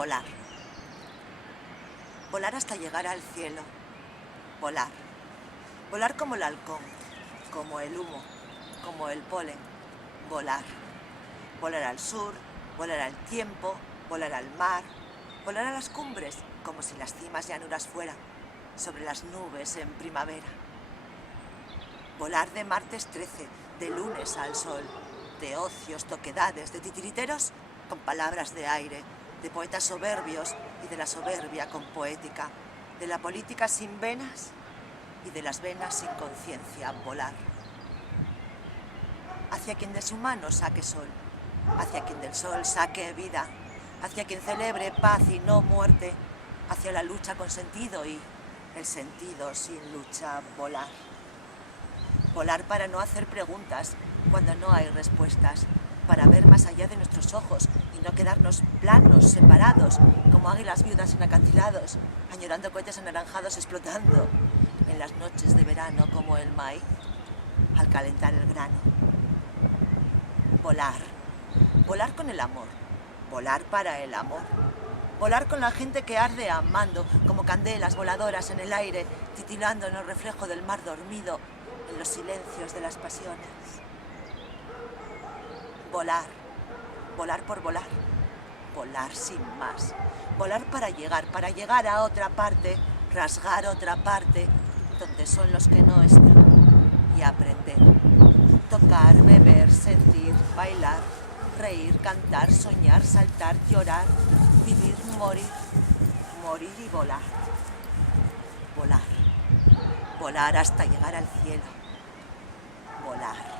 Volar. Volar hasta llegar al cielo. Volar. Volar como el halcón, como el humo, como el polen. Volar. Volar al sur, volar al tiempo, volar al mar, volar a las cumbres, como si las cimas llanuras fueran, sobre las nubes en primavera. Volar de martes 13, de lunes al sol, de ocios, toquedades, de titiriteros con palabras de aire, de poetas soberbios y de la soberbia con poética, de la política sin venas y de las venas sin conciencia. Volar. Hacia quien de su mano saque sol, hacia quien del sol saque vida, hacia quien celebre paz y no muerte, hacia la lucha con sentido y el sentido sin lucha. Volar. Volar para no hacer preguntas cuando no hay respuestas, para ver más allá de nuestros ojos y no quedarnos planos, separados, como águilas viudas en acantilados, añorando cohetes anaranjados explotando en las noches de verano como el maíz al calentar el grano. Volar. Volar con el amor. Volar para el amor. Volar con la gente que arde amando, como candelas voladoras en el aire, titilando en el reflejo del mar dormido, en los silencios de las pasiones. Volar. Volar por volar. Volar sin más. Volar para llegar a otra parte, rasgar otra parte, donde son los que no están, y aprender. Tocar, beber, sentir, bailar, reír, cantar, soñar, saltar, llorar, vivir, morir y volar. Volar. Volar hasta llegar al cielo. Volar.